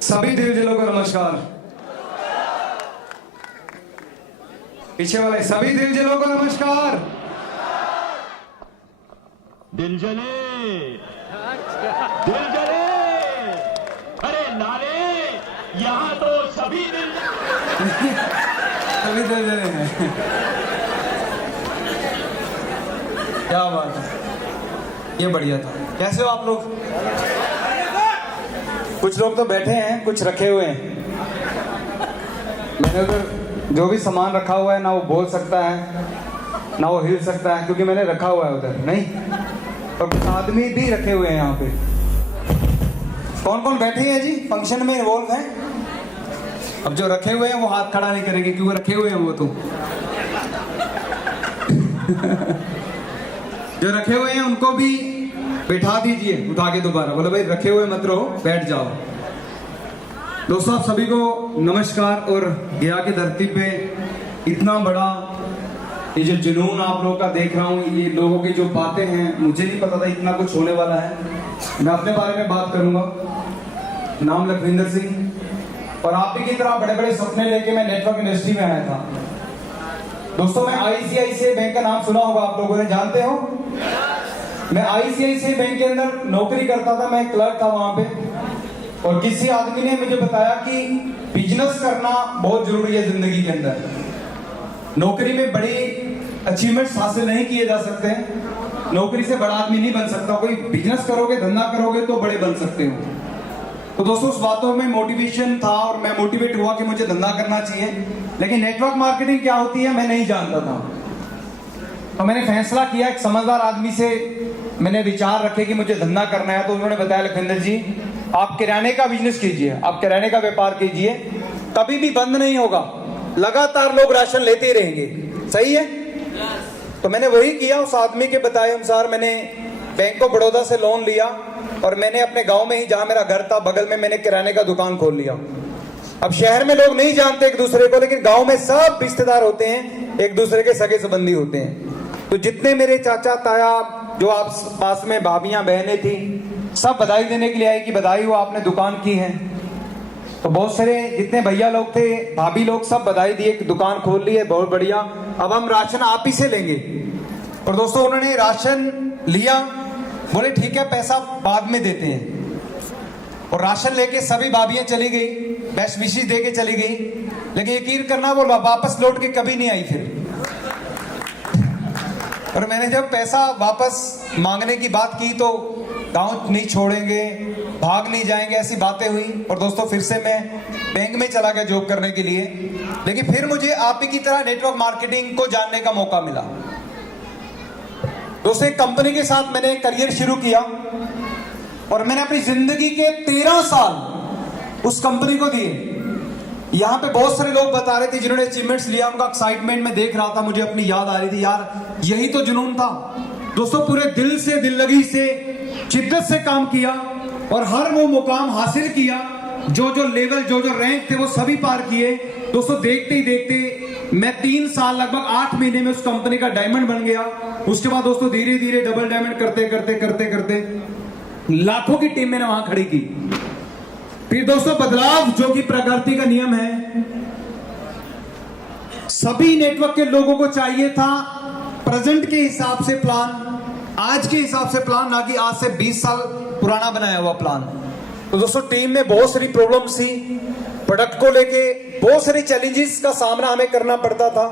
सभी दिलजलों को नमस्कार। पीछे वाले सभी दिलजलों को नमस्कार। दिल जले, दिल जले, अरे नारे, यहाँ तो सभी दिल सभी दिलजले हैं। क्या बात है, ये बढ़िया था। कैसे हो आप लोग? कुछ लोग तो बैठे हैं, कुछ रखे हुए हैं। मैंने उधर जो भी सामान रखा हुआ है ना वो बोल सकता है ना वो हिल सकता है, क्योंकि मैंने रखा हुआ है उधर। नहीं, और कुछ आदमी भी रखे हुए हैं यहाँ पे। कौन कौन बैठे हैं जी, फंक्शन में इन्वॉल्व हैं? अब जो रखे हुए हैं वो हाथ खड़ा नहीं करेंगे क्योंकि रखे हुए हैं वो तो। जो रखे हुए हैं उनको भी बैठा दीजिए उठा के दोबारा। बोलो भाई रखे हुए मत रहो, बैठ जाओ। दोस्तों आप सभी को नमस्कार। और गया की धरती पे इतना बड़ा ये जो जुनून आप लोगों का देख रहा हूँ, ये लोगों की जो बातें हैं, मुझे नहीं पता था इतना कुछ होने वाला है। मैं अपने बारे में बात करूंगा। नाम लखविंदर सिंह, और आप ही की तरह बड़े बड़े सपने लेके मैं नेटवर्क इंडस्ट्री में आया था। दोस्तों मैं आईसीआईसीआई बैंक का नाम सुना होगा आप लोगों ने, जानते हो? मैं आईसीआईसीआई बैंक के अंदर नौकरी करता था, मैं क्लर्क था वहां पे। और किसी आदमी ने मुझे बताया कि बिजनेस करना बहुत जरूरी है जिंदगी के अंदर। नौकरी में बड़ी अचीवमेंट्स हासिल नहीं किए जा सकते हैं, नौकरी से बड़ा आदमी नहीं बन सकता। कोई बिजनेस करोगे, धंधा करोगे तो बड़े बन सकते हो। तो दोस्तों उस बातों में मोटिवेशन था और मैं मोटिवेट हुआ कि मुझे धंधा करना चाहिए। लेकिन नेटवर्क मार्केटिंग क्या होती है मैं नहीं जानता था। तो मैंने फैसला किया, एक समझदार आदमी से मैंने विचार रखे कि मुझे धंधा करना है। तो उन्होंने बताया लखविंदर जी आप किराने का बिजनेस कीजिए, आप किराने का व्यापार कीजिए, कभी भी बंद नहीं होगा, लगातार लोग राशन लेते ही रहेंगे। सही है? तो मैंने वही किया। उस आदमी के बताए अनुसार मैंने बैंक ऑफ बड़ौदा से लोन लिया और मैंने अपने गांव में ही, जहां मेरा घर था बगल में, मैंने किराने का दुकान खोल लिया। अब शहर में लोग नहीं जानते एक दूसरे को, लेकिन गांव में सब रिश्तेदार होते हैं, एक दूसरे के सगे संबंधी होते हैं। तो जितने मेरे चाचा ताया, जो आप पास में भाभियां बहनें थी, सब बधाई देने के लिए आए कि बधाई हो आपने दुकान की है। तो बहुत सारे जितने भैया लोग थे, भाभी लोग, सब बधाई दिए कि दुकान खोल ली है, बहुत बढ़िया, अब हम राशन आप ही से लेंगे। और दोस्तों उन्होंने राशन लिया, बोले ठीक है पैसा बाद में देते हैं। और राशन लेके सभी भाभियां चली गई, बेस्ट विशेष दे के चली गई। लेकिन यकीन करना वो वापस लौट के कभी नहीं आई फिर। और मैंने जब पैसा वापस मांगने की बात की तो गांव नहीं छोड़ेंगे, भाग नहीं जाएंगे, ऐसी बातें हुई। और दोस्तों फिर से मैं बैंक में चला गया जॉब करने के लिए। लेकिन फिर मुझे आप ही की तरह नेटवर्क मार्केटिंग को जानने का मौका मिला। दोस्तों एक कंपनी के साथ मैंने करियर शुरू किया और मैंने अपनी जिंदगी के 13 साल उस कंपनी को दिए। यहाँ पे बहुत सारे लोग बता रहे थे जिन्होंने अचीवमेंट्स लिया, उनका एक्साइटमेंट मैं देख रहा था, मुझे अपनी याद आ रही थी, यार यही तो जुनून था। दोस्तों पूरे दिल से, दिल लगी से, शिद्दत से काम किया और हर वो मुकाम हासिल किया, जो जो लेवल, जो जो रैंक थे वो सभी पार किए। दोस्तों देखते ही देखते मैं 3 साल, लगभग 8 महीने में उस कंपनी का डायमंड बन गया। उसके बाद दोस्तों धीरे धीरे डबल डायमंड करते करते करते करते लाखों की टीम मैंने वहां खड़ी की। फिर दोस्तों बदलाव, जो कि प्रकृति का नियम है, सभी नेटवर्क के लोगों को चाहिए था प्रेजेंट के हिसाब से प्लान, आज के हिसाब से प्लान, ना कि आज से 20 साल पुराना बनाया हुआ प्लान। तो दोस्तों टीम में बहुत सारी प्रॉब्लम्स थी, प्रोडक्ट को लेके बहुत सारी चैलेंजेस का सामना हमें करना पड़ता था।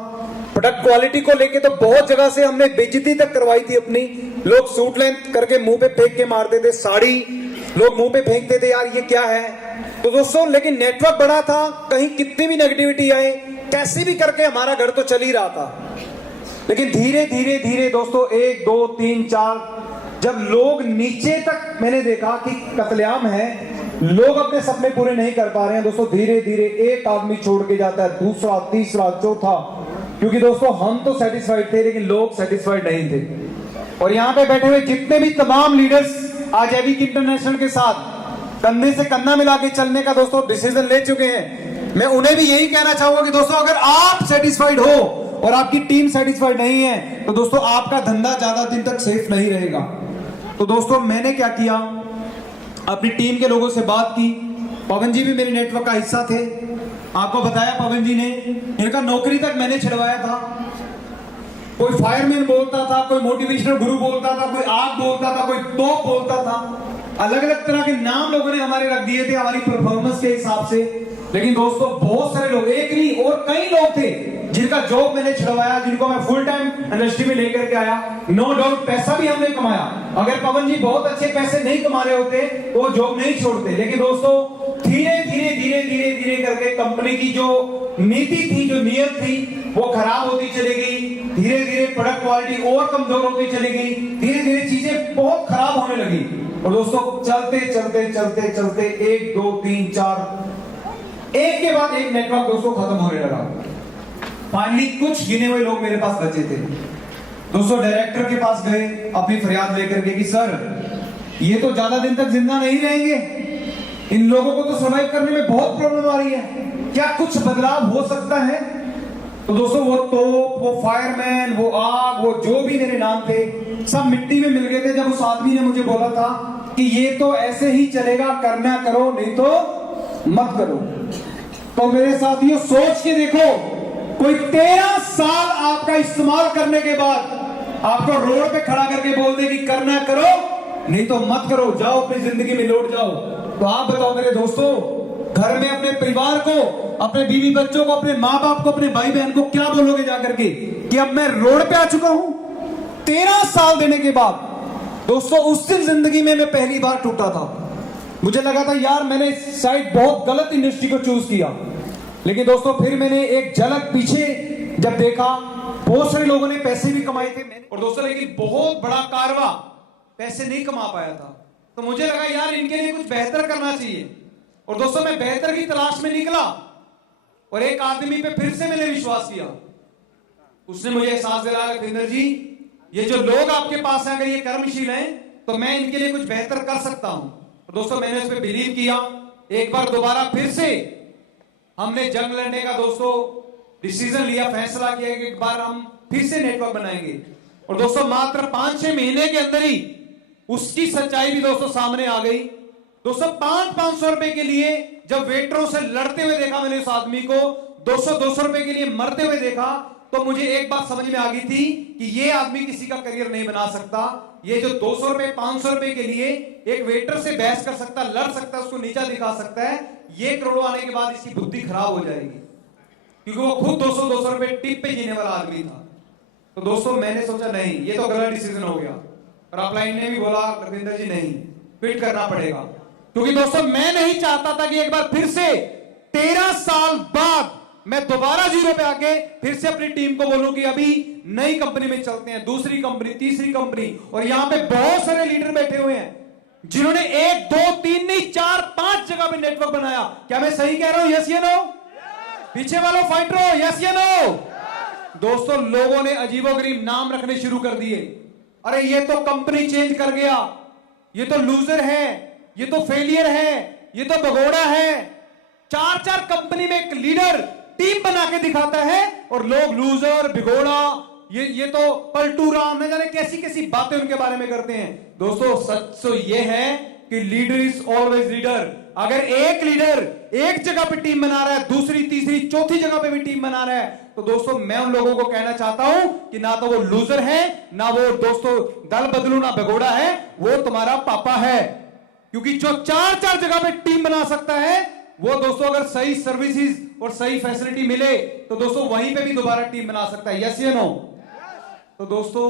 प्रोडक्ट क्वालिटी को लेके तो बहुत जगह से हमने बेइज्जती तक करवाई थी अपनी। लोग सूट लेंथ करके मुंह पे फेंक के मारते थे, साड़ी लोग मुंह पे फेंकते थे, यार ये क्या है। तो दोस्तों लेकिन नेटवर्क बड़ा था, कहीं कितनी भी नेगेटिविटी आए, कैसे भी करके हमारा घर तो चल ही रहा था। लेकिन धीरे धीरे धीरे दोस्तों 1 2 3 4 जब लोग नीचे तक, मैंने देखा कि कत्लेआम है, लोग अपने सपने पूरे नहीं कर पा रहे हैं। दोस्तों धीरे धीरे एक आदमी छोड़ के जाता है, दूसरा, तीसरा, चौथा, क्योंकि दोस्तों हम तो सेटिस्फाइड थे लेकिन लोग सेटिस्फाइड नहीं थे। और यहाँ पे बैठे हुए जितने भी तमाम लीडर्स आज एविक इंटरनेशनल के साथ कंधे से कंधा मिला के चलने का दोस्तों डिसीजन ले चुके हैं, मैं उन्हें भी यही कहना चाहूंगा कि दोस्तों अगर आप सेटिस्फाइड हो और आपकी टीम सेटिस्फाइड नहीं है तो दोस्तों आपका धंधा ज्यादा दिन तक सेफ नहीं रहेगा। तो दोस्तों मैंने क्या किया, अपनी टीम के लोगों से बात की। पवन जी भी मेरे नेटवर्क का हिस्सा थे। आपको बताया पवन जी ने, इनका नौकरी तक मैंने छिड़वाया था। कोई फायरमैन बोलता था, कोई मोटिवेशनल गुरु बोलता था, कोई आग बोलता था, कोई तोप बोलता था। अलग अलग तरह के नाम लोगों ने हमारे रख दिए थे हमारी परफॉर्मेंस के हिसाब से। लेकिन दोस्तों बहुत सारे लोग, एक नहीं और कई लोग थे जिनका जॉब मैंने छुड़वाया, जिनको मैं फुल टाइम इंडस्ट्री में लेकर के आया। नो डाउट पैसा भी हमने कमाया। अगर पवन जी बहुत अच्छे पैसे नहीं कमा रहे होते तो वो जॉब नहीं छोड़ते। लेकिन दोस्तों धीरे धीरे धीरे धीरे धीरे करके कंपनी की जो नीति थी, जो नियत थी, वो खराब होती चली गई। धीरे धीरे प्रोडक्ट क्वालिटी और कमजोर होती चली गई। धीरे धीरे चीजें बहुत खराब होने लगी। और दोस्तों चलते चलते चलते चलते 1 2 3 4 एक के बाद एक नेटवर्क दोस्तों खत्म होने लगा। फाइनली कुछ गिने हुए लोग मेरे पास बचे थे। दोस्तों डायरेक्टर के पास गए अपनी फरियाद लेकर के कि सर ये तो ज्यादा दिन तक जिंदा नहीं रहेंगे, इन लोगों को तो सर्वाइव करने में बहुत प्रॉब्लम आ रही है, क्या कुछ बदलाव हो सकता है? तो दोस्तों वो तोप, वो फायरमैन, वो आग, वो जो भी मेरे नाम थे, सब मिट्टी में मिल गए थे जब उस आदमी ने मुझे बोला था कि ये तो ऐसे ही चलेगा, करना करो नहीं तो मत करो। तो मेरे साथियों सोच के देखो, कोई 13 साल आपका इस्तेमाल करने के बाद आपको रोड पे खड़ा करके बोल दे कि करना करो नहीं तो मत करो, जाओ अपनी जिंदगी में लौट जाओ। तो आप बताओ मेरे दोस्तों, घर में अपने परिवार को, अपने बीवी बच्चों को, अपने माँ बाप को, अपने भाई बहन को क्या बोलोगे जाकर के कि अब मैं रोड पे आ चुका हूं 13 साल देने के बाद? दोस्तों उस दिन जिंदगी में मैं पहली बार टूटा था। मुझे लगा था यार मैंने शायद बहुत गलत इंडस्ट्री को चूज किया। लेकिन दोस्तों फिर मैंने एक झलक पीछे जब देखा, बहुत सारे लोगों ने पैसे भी कमाए थे और दोस्तों लेकिन बहुत बड़ा कारवा पैसे नहीं कमा पाया था। तो मुझे लगा यार इनके लिए कुछ बेहतर करना चाहिए। और दोस्तों मैं बेहतर की तलाश में निकला और एक आदमी पे फिर से मैंने विश्वास किया। उसने मुझे एहसास दिलाया, रविंदर जी ये जो लोग आपके पास हैं अगर ये कर्मशील हैं तो मैं इनके लिए कुछ बेहतर कर सकता हूं। तो दोस्तों मैंने उस पर बिलीव किया। एक बार दोबारा फिर से हमने जंग लड़ने का दोस्तों डिसीजन लिया, फैसला किया कि एक बार हम फिर से नेटवर्क बनाएंगे। और दोस्तों मात्र 5-6 महीने के अंदर ही उसकी सच्चाई भी दोस्तों सामने आ गई। दोस्तों 500-500 रुपए के लिए जब वेटरों से लड़ते हुए देखा मैंने उस आदमी को, 200-200 रुपए के लिए मरते हुए देखा, तो मुझे एक बात समझ में आ गई थी कि ये आदमी किसी का करियर नहीं बना सकता। ये जो 200 रुपए 500 रुपए के लिए एक वेटर से बहस कर सकता, लड़ सकता, उसको नीचा दिखा सकता है, ये करोड़ों आने के बाद इसकी बुद्धि खराब हो जाएगी, क्योंकि वो खुद 200-200 रुपए टिप पे जीने वाला आदमी था। तो दोस्तों मैंने सोचा नहीं, ये तो गलत डिसीजन हो गया। और अपलाइन ने भी बोला रविंदर जी नहीं, क्विट करना पड़ेगा। क्योंकि दोस्तों मैं नहीं चाहता था कि एक बार फिर से 13 साल बाद मैं दोबारा जीरो पे आके फिर से अपनी टीम को बोलूं कि अभी नई कंपनी में चलते हैं, दूसरी कंपनी, तीसरी कंपनी। और यहां पे बहुत सारे लीडर बैठे हुए हैं जिन्होंने 1 2 3 नहीं 4 5 जगह पे नेटवर्क बनाया। क्या मैं सही कह रहा हूं? यस या नो? पीछे वालों फाइटरो, यस या नो? दोस्तों लोगों ने अजीबोगरीब नाम रखने शुरू कर दिए। अरे ये तो कंपनी चेंज कर गया, ये तो लूजर है, ये तो फेलियर है, ये तो भगोड़ा है। 4 कंपनी में एक लीडर टीम बना के दिखाता है और लोग लूजर, भिगोड़ा, ये तो पलटू राम, न जाने कैसी कैसी बातें उनके बारे में करते हैं। दोस्तों सच तो ये है कि लीडर इज ऑलवेज लीडर। अगर एक लीडर एक जगह पे टीम बना रहा है, दूसरी, तीसरी, चौथी जगह पे भी टीम बना रहा है, तो दोस्तों मैं उन लोगों को कहना चाहता हूं कि ना तो वो लूजर है, ना वो दोस्तों दल बदलू, ना भगोड़ा है, वो तुम्हारा पापा है। क्योंकि जो 4 जगह पे टीम बना सकता है, वो दोस्तों अगर सही सर्विसेज और सही फैसिलिटी मिले तो दोस्तों वहीं पे भी दोबारा टीम बना सकता है। यस या नो? तो दोस्तों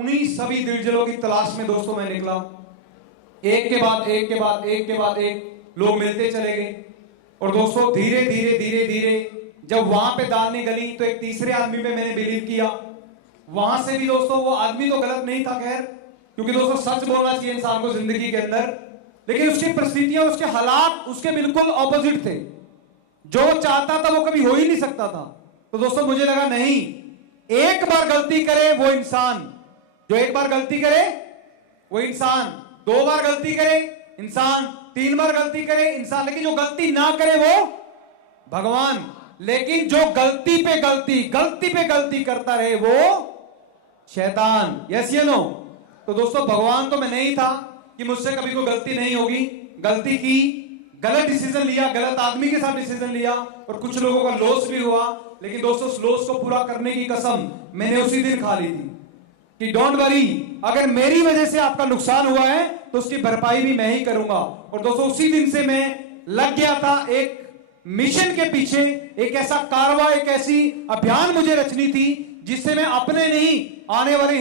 उन्हीं सभी दिलजलों की तलाश में दोस्तों मैं निकला। एक के बाद एक के बाद एक के बाद एक लोग मिलते चले गए। और दोस्तों धीरे धीरे धीरे धीरे जब वहां पे दाल नहीं गली तो एक तीसरे आदमी पे मैंने बिलीव किया। वहां से भी दोस्तों वो आदमी तो गलत नहीं था, खैर, क्योंकि दोस्तों सच बोलना चाहिए इंसान को जिंदगी के अंदर, लेकिन उसकी परिस्थितियां, उसके हालात उसके बिल्कुल ऑपोजिट थे। जो चाहता था वो कभी हो ही नहीं सकता था। तो दोस्तों मुझे लगा नहीं, एक बार गलती करे वो इंसान, जो एक बार गलती करे वो इंसान, 2 बार गलती करे इंसान, 3 बार गलती करे इंसान, लेकिन जो गलती ना करे वो भगवान। लेकिन जो गलती पे गलती, गलती पे गलती करता रहे वो शैतान। यस या नो? तो दोस्तों भगवान तो मैं नहीं था कि मुझसे कभी कोई गलती नहीं होगी, गलती की, गलत डिसीजन लिया, गलत आदमी के साथ डिसीजन लिया और कुछ लोगों का लॉस भी हुआ। लेकिन दोस्तों उस लॉस को पूरा करने की कसम मैंने उसी दिन खा ली थी कि डोंट वरी, अगर मेरी वजह से आपका नुकसान हुआ है तो उसकी भरपाई भी मैं ही करूंगा। और दोस्तों उसी दिन से मैं लग गया था एक मिशन के पीछे, एक ऐसा कारवा, एक ऐसी अभियान मुझे रचनी थी जिससे मैं अपने नहीं, आने वाले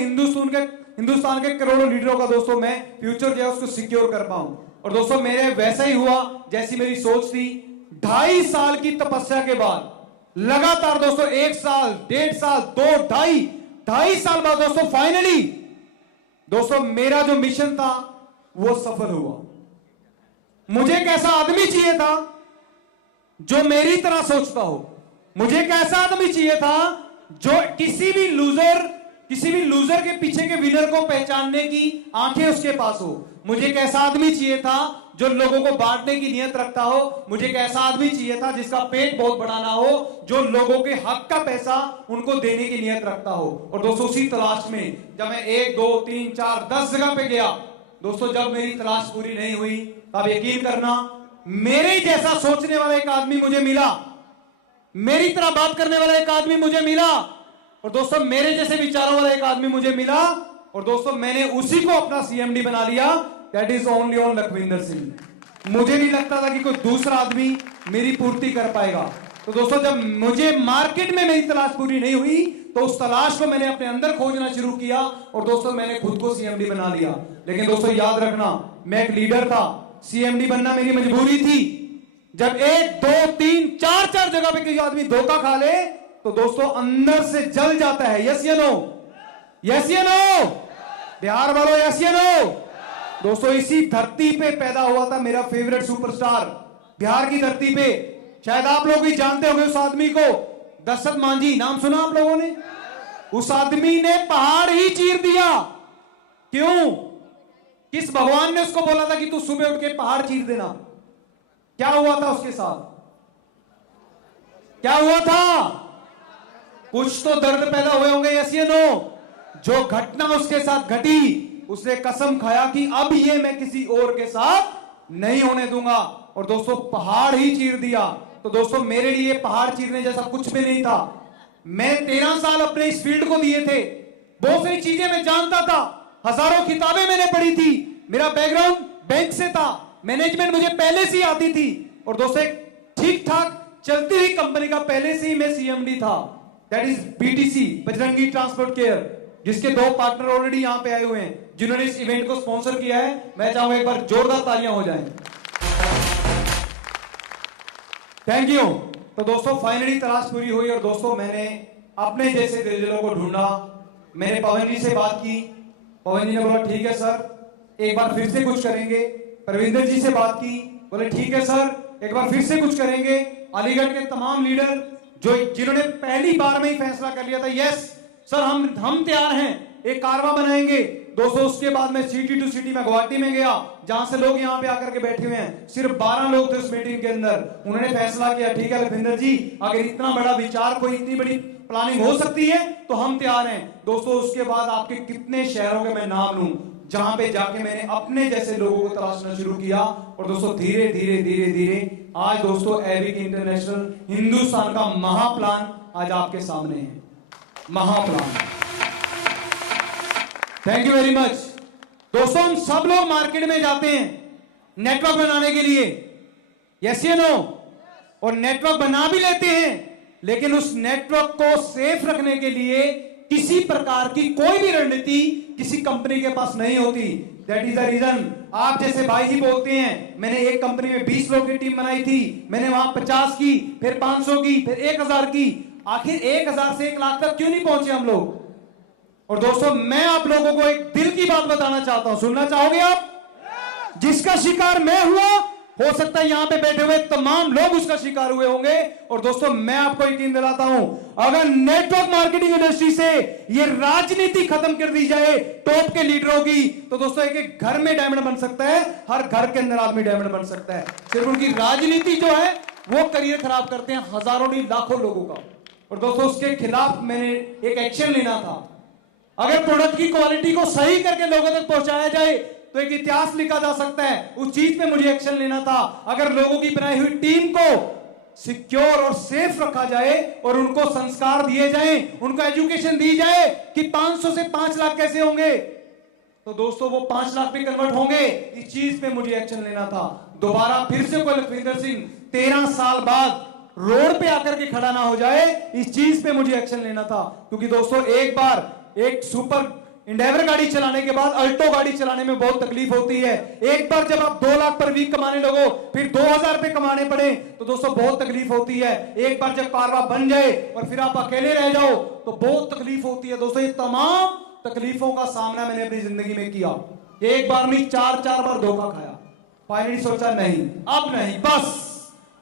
हिंदुस्तान के करोड़ों लीडरों का दोस्तों मैं फ्यूचर जो है उसको सिक्योर कर पाऊं। और दोस्तों मेरे वैसा ही हुआ जैसी मेरी सोच थी। 2.5 साल की तपस्या के बाद लगातार दोस्तों 1 साल, 1.5 साल, 2, 2.5 साल बाद दोस्तों फाइनली दोस्तों मेरा जो मिशन था वो सफल हुआ। मुझे एक ऐसा आदमी चाहिए था जो मेरी तरह सोचता हो। मुझे एक ऐसा आदमी चाहिए था जो किसी भी लूजर के पीछे के विनर को पहचानने की आंखें उसके पास हो। मुझे एक ऐसा आदमी चाहिए था जो लोगों को बांटने की नियत रखता हो। मुझे एक ऐसा आदमी चाहिए था जिसका पेट बहुत बड़ा ना हो, जो लोगों के हक का पैसा उनको देने की नियत रखता हो। और दोस्तों उसी तलाश में जब मैं 1, 2, 3, 4, 10 जगह पे गया दोस्तों, जब मेरी तलाश पूरी नहीं हुई तब यकीन करना मेरे जैसा सोचने वाला एक आदमी मुझे मिला, मेरी तरह बात करने वाला एक आदमी मुझे मिला और दोस्तों मेरे जैसे विचारों वाला एक आदमी मुझे मिला और दोस्तों मैंने उसी को अपना सीएमडी बना लिया। That is only on Lakhwinder Singh. मुझे नहीं लगता था कि कोई दूसरा आदमी मेरी पूर्ति कर पाएगा। तो दोस्तों जब मुझे मार्केट में मेरी तलाश पूरी नहीं हुई तो उस तलाश को मैंने अपने अंदर खोजना शुरू किया और दोस्तों मैंने खुद को सीएमडी बना लिया। लेकिन दोस्तों याद रखना, मैं एक लीडर था, सीएमडी बनना मेरी मजबूरी थी। जब 1, 2, 3, 4 जगह पे कोई आदमी धोखा खा ले तो दोस्तों अंदर से जल जाता है। यस या नो? यस या नो? बिहार वालों यस या नो? दोस्तों इसी धरती पे पैदा हुआ था मेरा फेवरेट सुपरस्टार, बिहार की धरती पे। शायद आप लोग भी जानते होंगे उस आदमी को, दशरथ मांझी। नाम सुना आप लोगों ने? उस आदमी ने पहाड़ ही चीर दिया। क्यों? किस भगवान ने उसको बोला था कि तू सुबह उठ के पहाड़ चीर देना? क्या हुआ था उसके साथ? क्या हुआ था? कुछ तो दर्द पैदा हुए होंगे। यस या नो? जो घटना उसके साथ घटी, उसने कसम खाया कि अब ये मैं किसी और के साथ नहीं होने दूंगा और दोस्तों पहाड़ ही चीर दिया। तो दोस्तों मेरे लिए पहाड़ चीरने जैसा कुछ भी नहीं था। मैं 13 साल अपने इस फील्ड को दिए थे, बहुत सारी चीजें मैं जानता था, हजारों किताबें मैंने पढ़ी थी, मेरा बैकग्राउंड बैंक से था, मैनेजमेंट मुझे पहले से ही आती थी और दोस्तों एक ठीक ठाक चलती हुई कंपनी का पहले से ही मैं सीएमडी था। That is BTC, Bajrangi transport care, जिसके 2 पार्टनर ऑलरेडी यहां पे आए हुए हैं जिन्होंने इस इवेंट को स्पॉन्सर किया है। मैं चाहूंगा एक बार जोरदार तालियां हो जाएं। Thank you. तो दोस्तों फाइनली तलाश पूरी हुई और दोस्तों मैंने अपने जैसे दिलजलों को ढूंढा। मैंने पवन जी से बात की, पवन जी ने बोला ठीक है सर एक बार फिर से कुछ करेंगे। परविंदर जी से बात की, बोले ठीक है सर एक बार फिर से कुछ करेंगे। अलीगढ़ के तमाम लीडर जिन्होंने पहली बार में ही फैसला कर लिया था यस सर हम तैयार हैं, एक कारवा बनाएंगे। दोस्तों उसके बाद मैं सिटी टू सिटी में गुवाहाटी में गया जहां से लोग यहां पे आकर के बैठे हुए हैं। सिर्फ 12 लोग थे उस मीटिंग के अंदर। उन्होंने फैसला किया ठीक है लखविंदर जी, अगर इतना बड़ा विचार, कोई इतनी बड़ी प्लानिंग हो सकती है तो हम तैयार हैं। दोस्तों उसके बाद आपके कितने शहरों के मैं नाम लूं जहां पे जाके मैंने अपने जैसे लोगों को तलाशना शुरू किया और दोस्तों धीरे धीरे धीरे धीरे आज दोस्तों एविक इंटरनेशनल हिंदुस्तान का महाप्लान आज आपके सामने है। महाप्लान। Thank you very much. दोस्तों हम सब लोग मार्केट में जाते हैं नेटवर्क बनाने के लिए, यस या नो? और नेटवर्क बना भी लेते हैं, लेकिन उस नेटवर्क को सेफ रखने के लिए किसी प्रकार की कोई भी रणनीति किसी कंपनी के पास नहीं होती। दैट इज द रीजन आप जैसे भाई ही बोलते हैं मैंने एक कंपनी में 20 लोगों की टीम बनाई थी, मैंने वहां 50 की, फिर 500 की, फिर 1000 की, आखिर 1000 से 1 लाख तक क्यों नहीं पहुंचे हम लोग? और दोस्तों मैं आप लोगों को एक दिल की बात बताना चाहता हूं, सुनना चाहोगे आप? जिसका शिकार मैं हुआ, हो सकता है यहां पे बैठे हुए तमाम लोग उसका शिकार हुए होंगे। और दोस्तों मैं आपको यकीन दिलाता हूं, अगर नेटवर्क मार्केटिंग इंडस्ट्री से ये राजनीति खत्म कर दी जाए टॉप के लीडरों की, तो दोस्तों एक एक घर में डायमंड बन सकता है, हर घर के अंदर आदमी डायमंड बन सकता है। सिर्फ उनकी राजनीति जो है वो करियर खराब करते हैं हजारों नहीं लाखों लोगों का। और दोस्तों उसके खिलाफ मैंने एक एक्शन लेना था। अगर प्रोडक्ट की क्वालिटी को सही करके लोगों तक पहुंचाया जाए तो एक इतिहास लिखा जा सकता है। उस चीज पे मुझे एक्शन लेना था। अगर लोगों की बनाई हुई टीम को सिक्योर और सेफ रखा जाए और उनको संस्कार दिए जाए, उनको एजुकेशन दी जाए कि 500 से 5 लाख कैसे होंगे, तो दोस्तों वो 5 लाख पे कन्वर्ट होंगे। इस चीज पे मुझे एक्शन लेना था। दोबारा फिर से कोई लखविंदर सिंह 13 साल बाद रोड पे आकर के खड़ा ना हो जाए, इस चीज पे मुझे एक्शन लेना था। क्योंकि दोस्तों एक बार एक सुपर इंडेवर गाड़ी चलाने के बाद अल्टो गाड़ी चलाने में बहुत तकलीफ होती है। एक बार जब आप 2 लाख पर वीक कमाने लगो, फिर 2000 रुपए कमाने पड़े, तो दोस्तों बहुत तकलीफ होती है। एक बार जब कारवा बन जाए और फिर आप अकेले रह जाओ तो बहुत तकलीफ होती है। दोस्तों ये तमाम तकलीफों का सामना मैंने अपनी जिंदगी में किया। एक बार नहीं 4 बार धोखा खाया। फाइनली सोचा नहीं, अब नहीं, बस।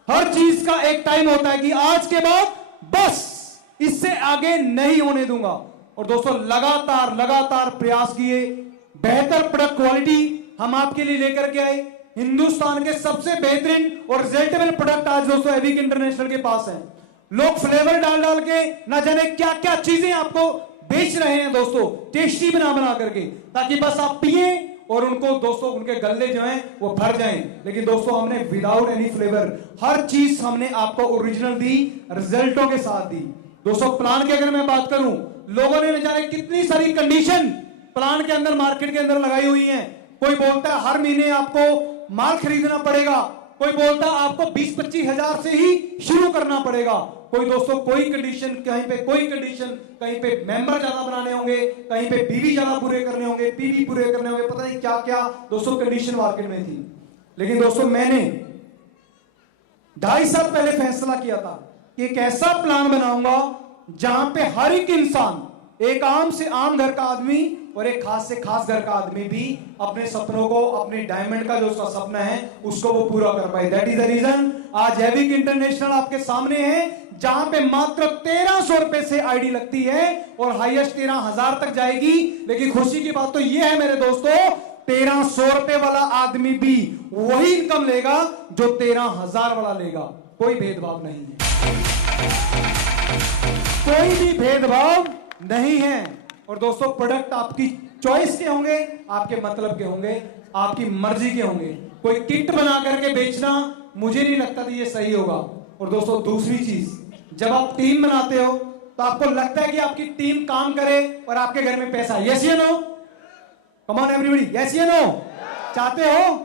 हर चीज का एक टाइम होता है कि आज के बाद बस, इससे आगे नहीं होने दूंगा। और दोस्तों लगातार प्रयास किए, बेहतर प्रोडक्ट क्वालिटी हम आपके लिए लेकर के आए। हिंदुस्तान के सबसे बेहतरीन और रिजल्टेबल प्रोडक्ट आज दोस्तों एविक इंटरनेशनल के पास है। लोग फ्लेवर डाल के ना जाने क्या क्या चीजें आपको बेच रहे हैं दोस्तों, टेस्टी बना करके, ताकि बस आप पिए और उनको दोस्तों उनके गले जो हैं वो भर जाएं। लेकिन दोस्तों हमने विदाउट एनी फ्लेवर हर चीज हमने आपको ओरिजिनल दी, रिजल्टों के साथ दी। दोस्तों प्लान की अगर मैं बात करूं, लोगों ने न जाने कितनी सारी कंडीशन प्लान के अंदर मार्केट के अंदर लगाई हुई हैं। कोई बोलता है हर महीने आपको माल खरीदना पड़ेगा, कोई बोलता है आपको 20-25 हजार से ही शुरू करना पड़ेगा। कोई दोस्तों कोई कंडीशन, कहीं पे कोई कंडीशन, कहीं पे मेंबर ज्यादा बनाने होंगे, कहीं पे बीवी ज्यादा पूरे करने होंगे, पीवी पूरे करने होंगे, पता नहीं क्या क्या दोस्तों कंडीशन मार्केट में थी। लेकिन दोस्तों मैंने 2.5 साल पहले फैसला किया था कि एक ऐसा प्लान बनाऊंगा जहां पे हर एक इंसान, एक आम से आम घर का आदमी और एक खास से खास घर का आदमी भी अपने सपनों को, अपने डायमंड का जो उसका सपना है उसको वो पूरा कर पाए। दैट इज द रीजन आज एविक इंटरनेशनल आपके सामने है, जहां पे मात्र 1300 रुपए से आईडी लगती है और हाईएस्ट 13,000 तक जाएगी। लेकिन खुशी की बात तो ये है मेरे दोस्तों, 1300 रुपए वाला आदमी भी वही इनकम लेगा जो 13,000 वाला लेगा। कोई भेदभाव नहीं है, कोई भी भेदभाव नहीं है। और दोस्तों प्रोडक्ट आपकी चॉइस के होंगे, आपके मतलब के होंगे, आपकी मर्जी के होंगे। कोई किट बना करके बेचना मुझे नहीं लगता कि ये सही होगा। और दोस्तों दूसरी चीज, जब आप टीम बनाते हो तो आपको लगता है कि आपकी टीम काम करे और आपके घर में पैसा, यस या no? Come on everybody, yes या नो? चाहते हो?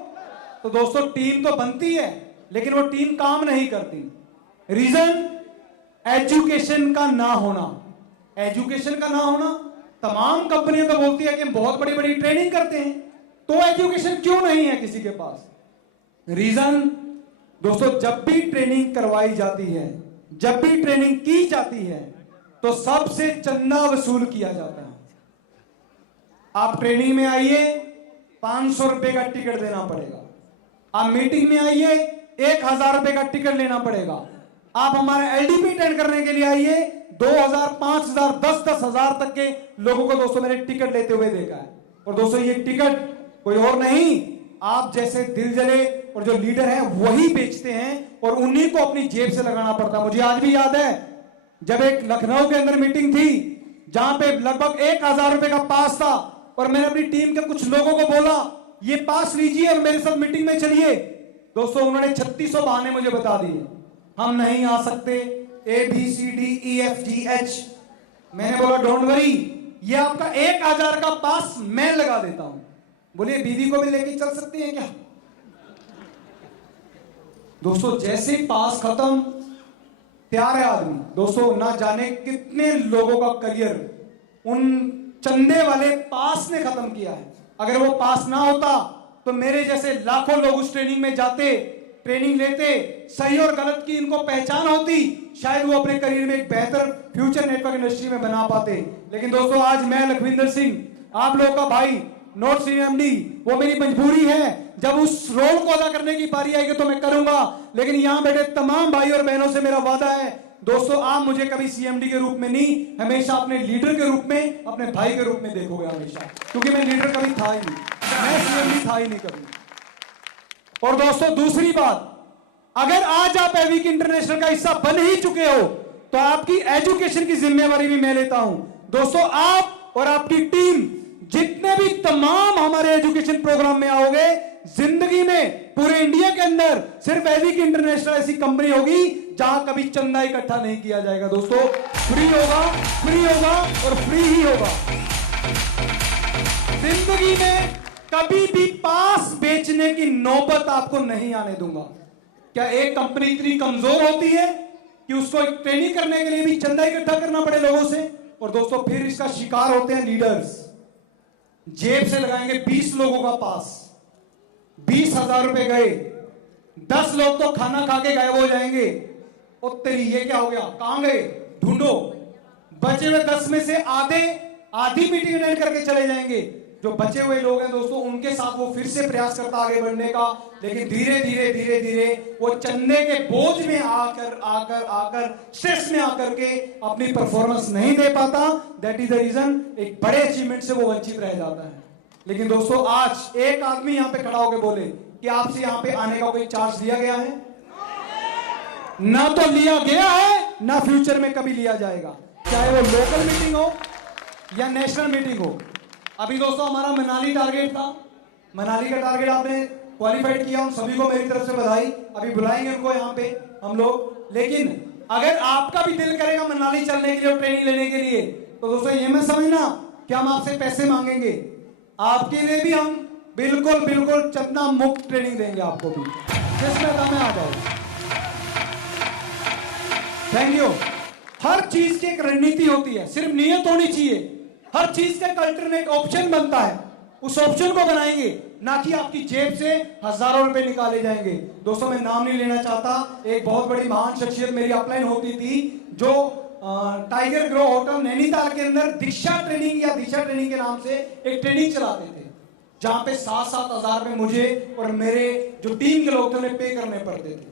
तो दोस्तों टीम तो बनती है लेकिन वो टीम काम नहीं करती। रीजन एजुकेशन का ना होना। एजुकेशन का ना होना, तमाम कंपनियां तो बोलती है कि हम बहुत बड़ी बड़ी ट्रेनिंग करते हैं, तो एजुकेशन क्यों नहीं है किसी के पास? रीजन दोस्तों, जब भी ट्रेनिंग करवाई जाती है, जब भी ट्रेनिंग की जाती है तो सबसे चंदा वसूल किया जाता है। आप ट्रेनिंग में आइए, 500 रुपए का टिकट देना पड़ेगा। आप मीटिंग में आइए, 1000 रुपए का टिकट लेना पड़ेगा। आप हमारे एलडीपी अटेंड करने के लिए आइए, 2000, 5000, 10,000 तक के लोगों को दोस्तों मैंने टिकट लेते हुए देखा है। और दोस्तों ये टिकट कोई और नहीं, आप जैसे दिल जले और जो लीडर हैं वही बेचते हैं और उन्हीं को अपनी जेब से लगाना पड़ता है। मुझे आज भी याद है जब एक लखनऊ के अंदर मीटिंग थी जहां पे लगभग 1000 रुपए का पास था और मैंने अपनी टीम के कुछ लोगों को बोला ये पास लीजिए और मेरे साथ मीटिंग में चलिए। दोस्तों उन्होंने 3600 बहाने मुझे बता दिए, हम नहीं आ सकते, ABCDEFGH। मैंने बोला डोंट वरी, ये आपका 1000 का पास मैं लगा देता हूं। बोलिए बीवी को भी लेके चल सकते हैं क्या? दोस्तों जैसे पास खत्म, तैयार है आदमी। दोस्तों ना जाने कितने लोगों का करियर उन चंदे वाले पास ने खत्म किया है। अगर वो पास ना होता तो मेरे जैसे लाखों लोग उस ट्रेनिंग में जाते, ट्रेनिंग लेते, सही और गलत की इनको पहचान होती, शायद वो अपने करियर में एक बेहतर फ्यूचर नेटवर्क इंडस्ट्री में बना पाते। लेकिन दोस्तों आज मैं लखविंदर सिंह, आप लोगों का भाई, नॉट CMD, वो मेरी मजबूरी है। जब उस रोल को अदा करने की बारी आएगी तो मैं करूंगा। लेकिन यहां बैठे तमाम भाई और बहनों से मेरा वादा है दोस्तों, आप मुझे कभी CMD के रूप में नहीं, हमेशा अपने लीडर के रूप में, अपने भाई के रूप में देखोगे हमेशा, क्योंकि मैं लीडर कभी था ही नहीं, मैं CMD था ही नहीं कभी। और दोस्तों दूसरी बात, अगर आज आप एविक इंटरनेशनल का हिस्सा बन ही चुके हो तो आपकी एजुकेशन की जिम्मेवारी भी मैं लेता हूं। दोस्तों आप और आपकी टीम जितने भी तमाम हमारे एजुकेशन प्रोग्राम में आओगे, जिंदगी में पूरे इंडिया के अंदर सिर्फ एविक इंटरनेशनल ऐसी कंपनी होगी जहां कभी चंदा इकट्ठा नहीं किया जाएगा। दोस्तों फ्री होगा और फ्री ही होगा। जिंदगी में कभी भी पास बेचने की नौबत आपको नहीं आने दूंगा। क्या एक कंपनी इतनी कमजोर होती है कि उसको ट्रेनिंग करने के लिए भी चंदा इकट्ठा करना पड़े लोगों से? और दोस्तों फिर इसका शिकार होते हैं लीडर्स। जेब से लगाएंगे 20 लोगों का पास, 20,000 रुपए गए, 10 लोग तो खाना खा के गायब हो जाएंगे। और तेरी ये क्या हो गया, कहां गए, ढूंढो। बचे हुए 10 में से आधी मीटिंग अटेंड करके चले जाएंगे। जो बचे हुए लोग हैं दोस्तों, उनके साथ वो फिर से प्रयास करता आगे बढ़ने का, लेकिन धीरे धीरे वो चंदे के बोझ में आकर स्ट्रेस में आकर के अपनी परफॉर्मेंस नहीं दे पाता। दैट इज द रीजन एक बड़े अचीवमेंट से वो वंचित रह जाता है। लेकिन दोस्तों आज एक आदमी यहां पे खड़ा होकर बोले कि आपसे यहां पे आने का कोई चार्ज लिया गया है? ना तो लिया गया है, ना फ्यूचर में कभी लिया जाएगा, चाहे वो लोकल मीटिंग हो या नेशनल मीटिंग हो। अभी दोस्तों हमारा मनाली टारगेट था, मनाली का टारगेट आपने क्वालिफाइड किया, उन सभी को मेरी तरफ से बधाई। अभी बुलाएंगे उनको यहाँ पे हम लोग। लेकिन अगर आपका भी दिल करेगा मनाली चलने के लिए और ट्रेनिंग लेने के लिए, तो दोस्तों ये मत समझना कि हम आपसे पैसे मांगेंगे। आपके लिए भी हम बिल्कुल चंदा मुक्त ट्रेनिंग देंगे आपको भी, जिसमें दम आ जाए। Thank you. हर चीज की एक रणनीति होती है, सिर्फ नियत होनी चाहिए। हर चीज का कल्चर में एक ऑप्शन बनता है, उस ऑप्शन को बनाएंगे, ना कि आपकी जेब से हजारों रुपए निकाले जाएंगे। दोस्तों मैं नाम नहीं लेना चाहता, एक बहुत बड़ी महान शख्सियत मेरी अपलाइन होती थी, जो टाइगर ग्रो होटल नैनीताल के अंदर दीक्षा ट्रेनिंग के नाम से एक ट्रेनिंग चलाते थे, जहां पे 7-7 हजार रुपए मुझे और मेरे जो टीम के लोग थे उन्हें पे करने पड़ते थे।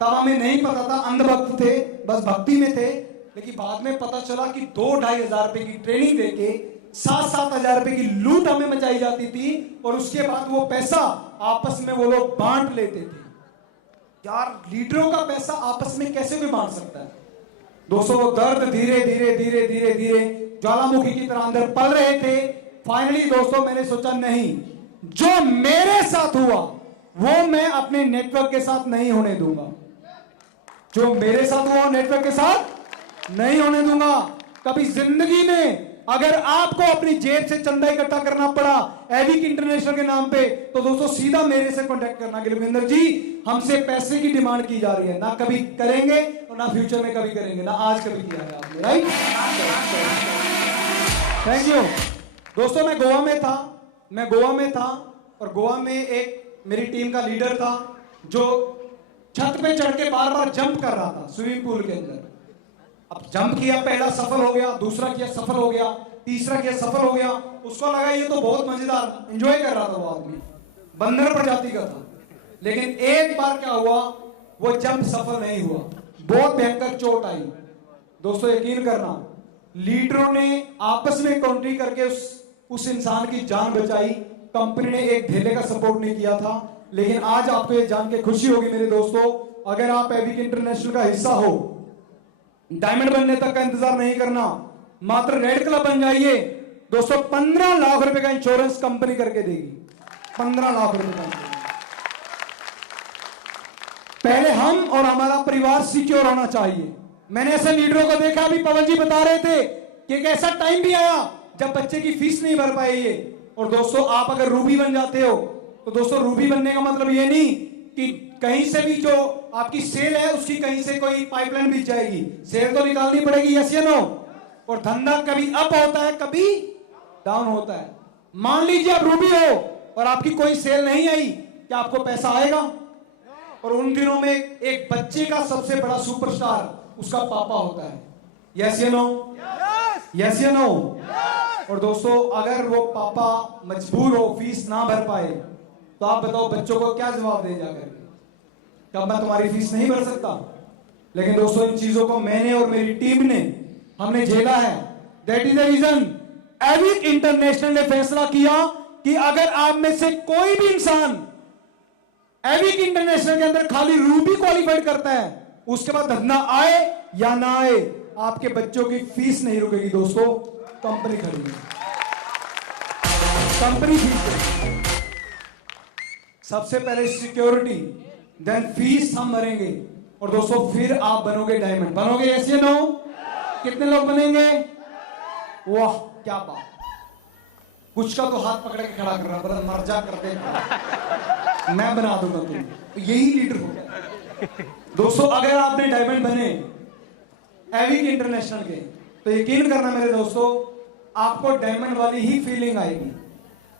तब हमें नहीं पता था, अंधभक्त थे, बस भक्ति में थे। लेकिन बाद में पता चला कि 2-2.5 हजार रुपए की ट्रेनिंग देके 7-7 हजार रुपए की लूट हमें मचाई जाती थी, और उसके बाद वो पैसा आपस में वो लोग बांट लेते थे। यार लीडरों का पैसा आपस में कैसे कोई बांट सकता है? दोस्तों वो दर्द धीरे धीरे ज्वालामुखी की तरह अंदर पल रहे थे। फाइनली दोस्तों मैंने सोचा नहीं, जो मेरे साथ हुआ वो मैं अपने नेटवर्क के साथ नहीं होने दूंगा। जो मेरे साथ हुआ नेटवर्क के साथ नहीं होने दूंगा। कभी जिंदगी में अगर आपको अपनी जेब से चंदा इकट्ठा करना पड़ा एविक इंटरनेशनल के नाम पे, तो दोस्तों सीधा मेरे से कांटेक्ट करना कि रविंदर जी हमसे पैसे की डिमांड की जा रही है। ना कभी करेंगे और ना फ्यूचर में कभी करेंगे, ना आज कभी किया है आपने, राइट? Thank you. दोस्तों मैं गोवा में था और गोवा में एक मेरी टीम का लीडर था जो छत पे चढ़ के बार बार जंप कर रहा था स्विमिंग पूल के अंदर। अब जंप किया, पहला सफल हो गया, दूसरा किया सफल हो गया, तीसरा किया सफल हो गया। उसको लगा ये तो बहुत मजेदार, एंजॉय कर रहा था वो आदमी, बंदर प्रजाति का था। लेकिन एक बार क्या हुआ, वो जंप सफल नहीं हुआ, बहुत भयंकर चोट आई। दोस्तों यकीन करना, लीडरों ने आपस में काउंट्री करके उस इंसान की जान बचाई। कंपनी ने एक धेले का सपोर्ट नहीं किया था। लेकिन आज आपको ये जान के खुशी होगी मेरे दोस्तों, अगर आप एविक इंटरनेशनल का हिस्सा हो, डायमंड बनने तक का इंतजार नहीं करना, मात्र रेड क्लब बन जाइए। दोस्तों 15 लाख रुपए का इंश्योरेंस कंपनी करके देगी, 15 लाख रुपए का। पहले हम और हमारा परिवार सिक्योर होना चाहिए। मैंने ऐसे लीडरों को देखा, अभी पवन जी बता रहे थे कि एक ऐसा टाइम भी आया जब बच्चे की फीस नहीं भर पाए ये। और दोस्तों आप अगर रूबी बन जाते हो, तो दोस्तों रूबी बनने का मतलब ये नहीं कि कहीं से भी जो आपकी सेल है उसकी कहीं से कोई पाइपलाइन बीत जाएगी। सेल तो निकालनी पड़ेगी, यस या नो? और धंधा कभी अप होता है, कभी डाउन होता है। मान लीजिए आप रूबी हो और आपकी कोई सेल नहीं आई, क्या आपको पैसा आएगा? और उन दिनों में एक बच्चे का सबसे बड़ा सुपरस्टार उसका पापा होता है, यस या नो? यस या नो? और दोस्तों अगर वो पापा मजबूर हो, फीस ना भर पाए, तो आप बताओ बच्चों को क्या जवाब दे जाकर, कब मैं तुम्हारी फीस नहीं भर सकता? लेकिन दोस्तों इन चीजों को मैंने और मेरी टीम ने हमने झेला है। That is the reason AVIC international ने फैसला किया कि अगर आप में से कोई भी इंसान एविक इंटरनेशनल के अंदर खाली रूबी क्वालिफाइड करता है, उसके बाद धंधा आए या ना आए, आपके बच्चों की फीस नहीं रुकेगी। दोस्तों कंपनी खड़ी है, कंपनी ठीक है। सबसे पहले सिक्योरिटी, देन फीस हम भरेंगे, और दोस्तों फिर आप बनोगे डायमंड। बनोगे यस या नो? कितने लोग बनेंगे? वाह क्या बात, कुछ का तो हाथ पकड़ के खड़ा कर रहा, बोला मर जा करते मैं बना दूंगा तुम, यही लीडर हो गया। दोस्तों अगर आपने डायमंड बने एविक इंटरनेशनल के, तो यकीन करना मेरे दोस्तों, आपको डायमंड वाली ही फीलिंग आएगी।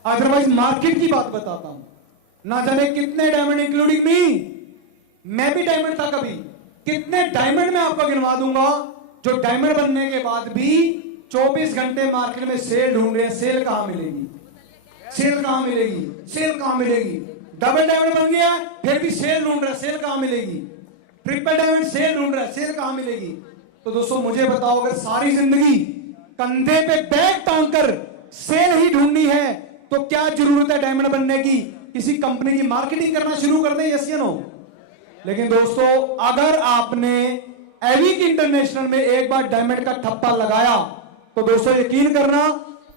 अदरवाइज मार्केट की बात बताता हूं, ना जाने कितने डायमंड इंक्लूडिंग मी, मैं भी डायमंड था कभी, कितने डायमंड मैं आपको गिनवा दूंगा जो डायमंड बनने के बाद भी 24 घंटे मार्केट में सेल ढूंढ रहे हैं। सेल कहां मिलेगी, सेल कहां मिलेगी, सेल कहां मिलेगी। डबल डायमंड बन गया फिर भी सेल ढूंढ रहा है, सेल कहां मिलेगी। ट्रिपल डायमंड सेल ढूंढ रहा है, सेल कहां मिलेगी। तो दोस्तों मुझे बताओ, अगर सारी जिंदगी कंधे पे बैग टांग कर सेल ही ढूंढनी है तो क्या जरूरत है डायमंड बनने की। किसी कंपनी की मार्केटिंग करना शुरू कर दे, यस या नो। लेकिन दोस्तों अगर आपने एविक इंटरनेशनल में एक बार डायमंड का ठप्पा लगाया तो दोस्तों यकीन करना,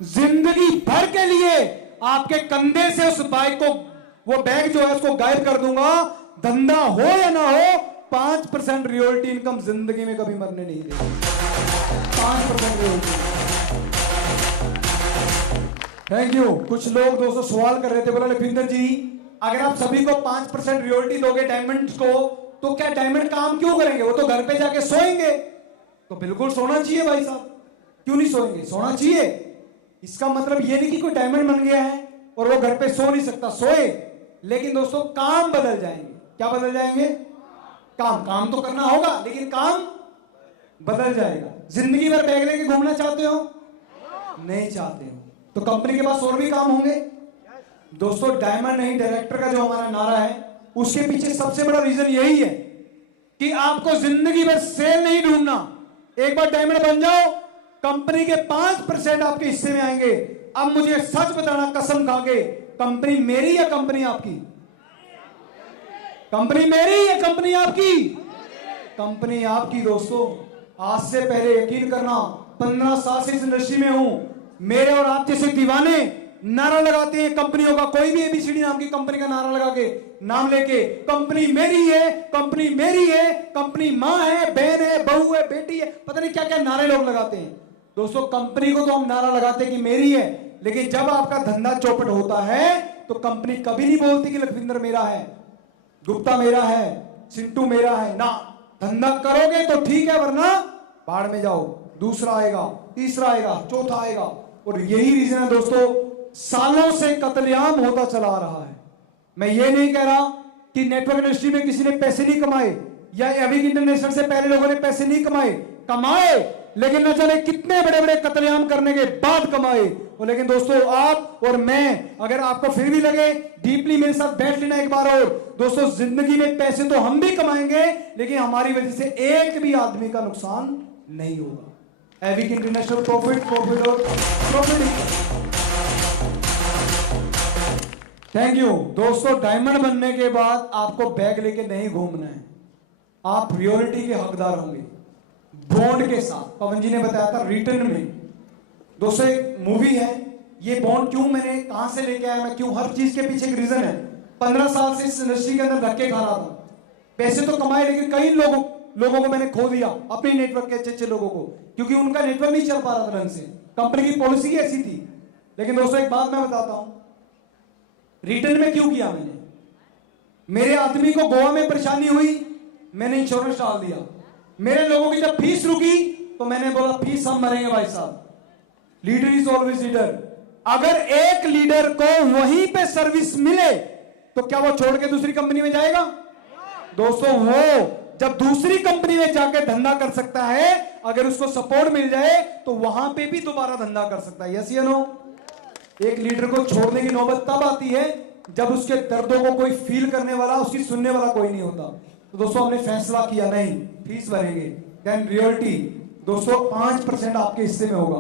जिंदगी भर के लिए आपके कंधे से उस बाइक को, वो बैग जो है उसको गायब कर दूंगा। धंधा हो या ना हो, 5% रियल्टी इनकम जिंदगी में कभी मरने नहीं देगी। 5% रियल्टी। Thank you. कुछ लोग दोस्तों सवाल कर रहे थे, बोला लखविंदर जी अगर आप सभी को 5% रियल्टी दोगे डायमंड को, तो क्या डायमंड काम क्यों करेंगे, वो तो घर पे जाके सोएंगे। तो बिल्कुल सोना चाहिए भाई साहब, क्यों नहीं सोएंगे, सोना चाहिए। इसका मतलब ये नहीं कि कोई डायमंड बन गया है और वो घर पे सो नहीं सकता, सोए। लेकिन दोस्तों काम बदल जाएंगे। क्या बदल जाएंगे? काम तो करना होगा लेकिन काम बदल जाएगा। जिंदगी भर बैग लेके घूमना चाहते हो? नहीं चाहते हो तो कंपनी के पास और भी काम होंगे। दोस्तों डायमंड नहीं डायरेक्टर का जो हमारा नारा है, उसके पीछे सबसे बड़ा रीजन यही है कि आपको जिंदगी भर सेल नहीं ढूंढना। एक बार डायमंड बन जाओ, कंपनी के 5% आपके हिस्से में आएंगे। अब मुझे सच बताना कसम खा के, कंपनी मेरी या कंपनी आपकी? कंपनी मेरी या कंपनी आपकी? कंपनी आपकी। दोस्तों आज से पहले यकीन करना, 15 साल से इस इंडस्ट्री में हूं, मेरे और आप जैसे दीवाने नारा लगाते हैं कंपनियों का, कोई भी एबीसीडी नाम की कंपनी का नारा लगा के नाम लेके, कंपनी मेरी है, कंपनी मेरी है, कंपनी मां है, बहन है, बहू है, बेटी है, पता नहीं क्या क्या नारे लोग लगाते हैं। दोस्तों कंपनी को तो हम नारा लगाते हैं कि मेरी है, लेकिन जब आपका धंधा चौपट होता है तो कंपनी कभी नहीं बोलती कि लखविंदर मेरा है, गुप्ता मेरा है, सिंटू मेरा है ना। धंधा करोगे तो ठीक है, वरना बाढ़ में जाओ। दूसरा आएगा, तीसरा आएगा, चौथा आएगा। और यही रीजन है दोस्तों, सालों से कत्लेआम होता चला आ रहा है। मैं ये नहीं कह रहा कि नेटवर्क इंडस्ट्री में किसी ने पैसे नहीं कमाए या एविक इंटरनेशनल से पहले लोगों ने पैसे नहीं कमाए, लेकिन न जाने कितने बड़े बड़े कत्लेआम करने के बाद कमाए। और लेकिन दोस्तों आप और मैं, अगर आपको फिर भी लगे, डीपली मेरे साथ बैठ लेना एक बार और। दोस्तों जिंदगी में पैसे तो हम भी कमाएंगे, लेकिन हमारी वजह से एक भी आदमी का नुकसान नहीं होगा। एविक इंटरनेशनल प्रॉफिट और प्रॉफिट। Thank you. दोस्तों डायमंड बनने के बाद आपको बैग लेके नहीं घूमना है, आप रियलिटी के हकदार होंगे बॉन्ड के साथ। पवन जी ने बताया था रिटर्न में। दोस्तों एक मूवी है, ये बॉन्ड क्यों मैंने कहां से लेके आया, मैं क्यों, हर चीज के पीछे एक रीजन है। 15 साल से इस इंडस्ट्री के अंदर धक्के खा रहा था, पैसे तो कमाए लेकिन कई लोगों को मैंने खो दिया, अपने नेटवर्क के अच्छे लोगों को, क्योंकि उनका नेटवर्क नहीं चल पा रहा था ढंग से, कंपनी की पॉलिसी ऐसी थी। लेकिन दोस्तों एक बात मैं बताता हूं, रिटर्न में क्यों किया मैंने। मेरे आदमी को गोवा में परेशानी हुई, मैंने इंश्योरेंस डाल दिया। मेरे लोगों की जब फीस रुकी तो मैंने बोला फीस हम भरेंगे भाई साहब, लीडर इज ऑलवेज लीडर। अगर एक लीडर को वहीं पे सर्विस मिले तो क्या वो छोड़ के दूसरी कंपनी में जाएगा? दोस्तों वो जब दूसरी कंपनी में जाकर धंधा कर सकता है, अगर उसको सपोर्ट मिल जाए तो वहां पे भी दोबारा धंधा कर सकता है। यस या नो? एक लीडर को छोड़ने की नौबत तब आती है जब उसके दर्दों को कोई फील करने वाला, उसकी सुनने वाला कोई नहीं होता। तो दोस्तों हमने फैसला किया, नहीं फीस भरेंगे, देन रियल्टी दोस्तों 5% आपके हिस्से में होगा।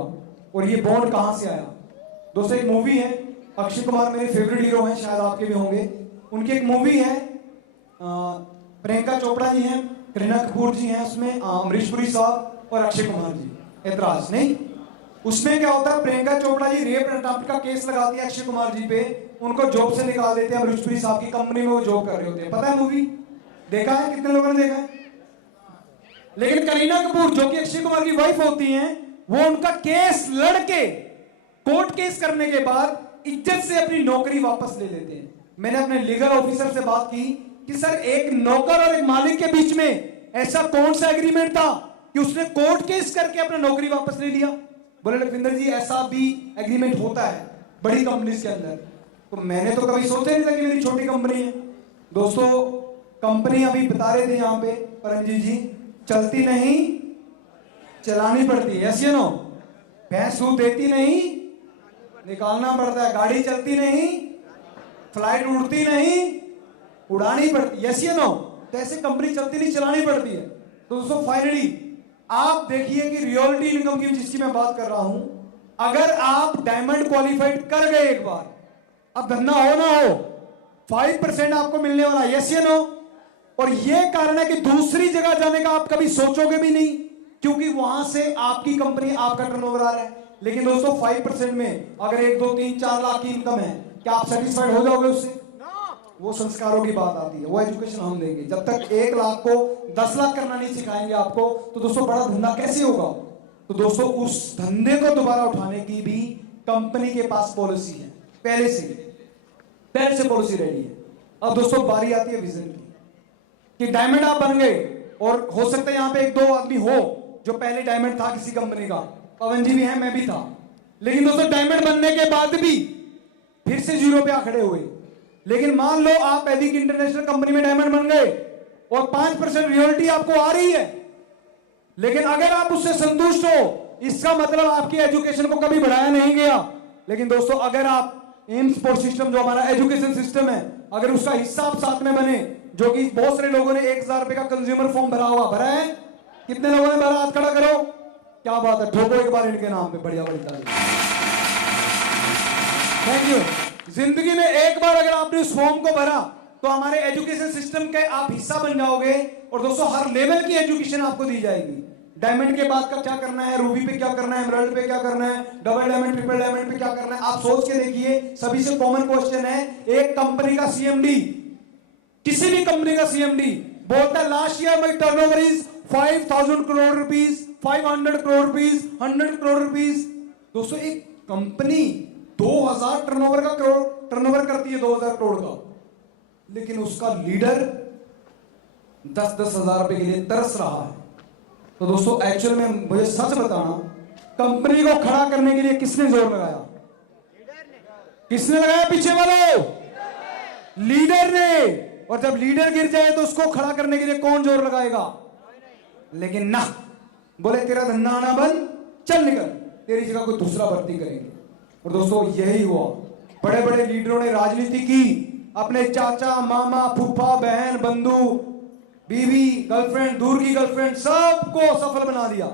और ये बॉन्ड कहां से आया? दोस्तों एक मूवी है, अक्षय कुमार मेरे फेवरेट हीरो हैं, शायद आपके भी होंगे। उनकी एक मूवी है, प्रियंका चोपड़ा जी हैं, करीना कपूर जी हैं उसमें, अमरीश पुरी साहब और अक्षय कुमार जी। ऐतराज नहीं? उसमें क्या होता है, Priyanka Chopra ji rape and attempt का केस लगाती है अक्षय कुमार जी पे, उनको जॉब से निकाल देते हैं। रुचपुरी साहब की कंपनी में वो जॉब कर रहे होते हैं। पता है मूवी? देखा है? कितने लोगों ने देखा है? लेकिन करीना कपूर जो कि अक्षय कुमार की वाइफ होती हैं, वो उनका केस लड़के कोर्ट केस करने के बाद इज्जत से अपनी नौकरी वापस ले लेते हैं। मैंने अपने लीगल ऑफिसर से बात की कि सर एक नौकर और एक मालिक के बीच में ऐसा कौन सा एग्रीमेंट था कि उसने कोर्ट केस करके अपना नौकरी वापस ले लिया? बोले लखविंदर जी ऐसा भी एग्रीमेंट होता है बड़ी कंपनीज के अंदर। तो मैंने तो कभी सोचा नहीं था कि मेरी छोटी कंपनी है। दोस्तों कंपनी अभी बता रहे थे यहाँ पे परमजीत जी, चलती नहीं चलानी पड़ती है। यस या नो? भैंस दूध देती नहीं निकालना पड़ता है। गाड़ी चलती नहीं, फ्लाइट उड़ती नहीं, उड़ानी पड़ती। यस या नो? तो ऐसे कंपनी चलती नहीं चलानी पड़ती है। तो दोस्तों फाइनली आप देखिए कि रियलिटी इनकम की जिसकी मैं बात कर रहा हूं, अगर आप डायमंड क्वालिफाइड कर गए एक बार, अब धंधा हो ना हो 5% आपको मिलने वाला। यस या नो? और यह कारण है कि दूसरी जगह जाने का आप कभी सोचोगे भी नहीं, क्योंकि वहां से आपकी कंपनी आपका टर्नओवर आ रहा है। लेकिन दोस्तों 5% में अगर 1 2 3 4 लाख की इनकम है, क्या आप सेटिस्फाइड हो जाओगे उससे? वो संस्कारों की बात आती है, वो एजुकेशन हम देंगे। जब तक 1 लाख को 10 लाख करना नहीं सिखाएंगे आपको, तो दोस्तों बड़ा धंधा कैसे होगा? तो दोस्तों उस धंधे को दोबारा उठाने की भी कंपनी के पास पॉलिसी है, पहले से पॉलिसी रेडी है। अब दोस्तों बारी आती है विजन की, कि डायमंड आप बन गए, और हो सकता है यहां पे 1 2 आदमी हो जो पहले डायमंड था किसी कंपनी का। पवन जी भी है, मैं भी था। लेकिन दोस्तों डायमंड बनने के बाद भी फिर से 0 पे आ खड़े हुए। लेकिन मान लो आप एविक इंटरनेशनल कंपनी में डायमंड बन गए और 5% रॉयल्टी आपको आ रही है, लेकिन अगर आप उससे संतुष्ट हो, इसका मतलब आपकी एजुकेशन को कभी बढ़ाया नहीं गया। लेकिन दोस्तों अगर आप एम्स स्पोर्ट सिस्टम जो हमारा एजुकेशन सिस्टम है, अगर उसका हिस्सा आप साथ में बने, जो कि बहुत सारे लोगों ने 1000 रुपए का कंज्यूमर फॉर्म भरा है। कितने लोगों ने भरा? हाथ खड़ा करो। क्या बात है, ठोको एक बार इनके नाम पे बढ़िया बड़ी ताली। Thank you. जिंदगी में एक बार अगर आपने उस फॉर्म को भरा तो हमारे एजुकेशन सिस्टम के आप हिस्सा बन जाओगे। और दोस्तों हर लेवल की एजुकेशन आपको दी जाएगी। डायमंड के बाद का क्या करना है, रूबी पे क्या करना है, एमराल्ड पे क्या करना है, डबल डायमंड ट्रिपल डायमंड पे क्या करना है, आप सोच के देखिए। सभी से कॉमन क्वेश्चन है, एक कंपनी का सीएमडी, किसी भी कंपनी का सीएमडी बोलता है last year my turnover is 5000 crore rupees, 500 crore rupees, 100 crore rupees. दोस्तों एक कंपनी 2000 टर्नओवर करती है, 2000 करोड़ का, लेकिन उसका लीडर 10-10 हजार रुपए के लिए तरस रहा है। तो दोस्तों एक्चुअल में मुझे सच बताना, कंपनी को खड़ा करने के लिए किसने जोर लगाया? किसने लगाया? पीछे वालों, लीडर ने। और जब लीडर गिर जाए तो उसको खड़ा करने के लिए कौन जोर लगाएगा? लेकिन ना, बोले तेरा धंधा आना बंद, चल निकल, तेरी जगह कोई दूसरा भर्ती करेंगे। और दोस्तों यही हुआ। बड़े बड़े लीडरों ने राजनीति की, अपने चाचा, मामा, फूफा, बहन, बंधु, बीवी, गर्लफ्रेंड, दूर की गर्लफ्रेंड, सबको सफल बना दिया।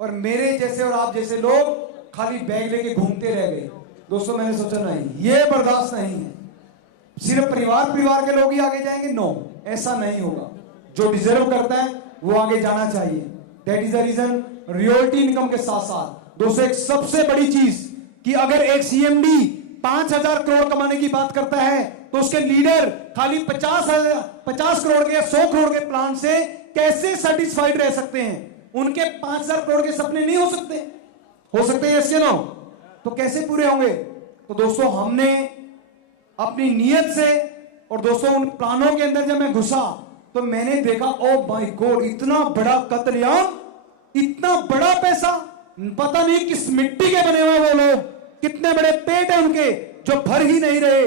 और मेरे जैसे और आप जैसे लोग खाली बैग लेके घूमते रह गए। दोस्तों मैंने सोचा नहीं, ये बर्दाश्त नहीं है। सिर्फ परिवार के लोग ही आगे जाएंगे? नो, ऐसा नहीं होगा। जो डिजर्व करता है वो आगे जाना चाहिए। That is the reason reality income के साथ साथ दोस्तों एक सबसे बड़ी चीज कि अगर एक सीएमडी 5000 करोड़ कमाने की बात करता है, तो उसके लीडर खाली 50 करोड़ के या 100 करोड़ के प्लान से कैसे सेटिस्फाइड रह सकते हैं? उनके 5000 करोड़ के सपने नहीं हो सकते? हो सकते हैं? यस या नो? तो कैसे पूरे होंगे? तो दोस्तों हमने अपनी नियत से, और दोस्तों उन प्लानों के अंदर जब मैं घुसा तो मैंने देखा, ओ माय गॉड, इतना बड़ा कतलेआम, इतना बड़ा पैसा, पता नहीं किस मिट्टी के बने हुए वो लोग, कितने बड़े पेट है उनके जो भर ही नहीं रहे,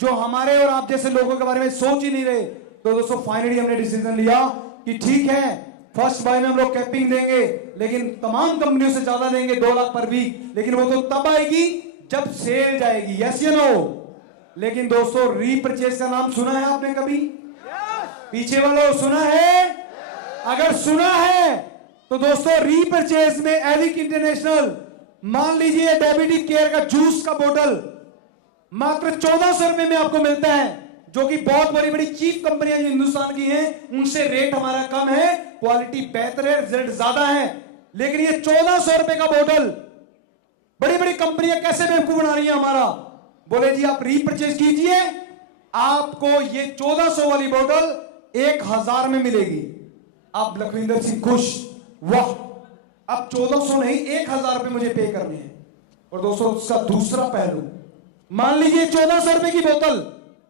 जो हमारे और आप जैसे लोगों के बारे में सोच ही नहीं रहे। तो दोस्तों फाइनली हमने डिसीजन लिया कि ठीक है, फर्स्ट बाय में हम लोग कैपिंग देंगे, लेकिन तमाम कंपनियों से ज्यादा देंगे, 2 लाख पर वीक, लेकिन वो तो तब आएगी जब सेल जाएगी। यस या नो? लेकिन दोस्तों रीपरचेज का नाम सुना है आपने कभी? पीछे वालों सुना है? अगर सुना है तो दोस्तों रीपरचेज में एविक इंटरनेशनल, मान लीजिए डायबिटिक केयर का जूस का बोतल मात्र 1400 रुपए में आपको मिलता है, जो कि बहुत बड़ी बड़ी चीफ कंपनियां जो हिंदुस्तान की हैं, उनसे रेट हमारा कम है, क्वालिटी बेहतर है, रिजल्ट ज्यादा है। लेकिन ये 1400 रुपए का बोतल बड़ी बड़ी कंपनियां कैसे बेवकूफ बना रही है हमारा। बोले जी आप रीपरचेज कीजिए, आपको ये 1400 वाली बोतल 1000 में मिलेगी। अब लखविंदर सिंह खुश, वाह अब 1400 नहीं 1000 रुपए मुझे पे करने हैं। और दोस्तों उसका दूसरा पहलू, मान लीजिए 1400 रुपए की बोतल,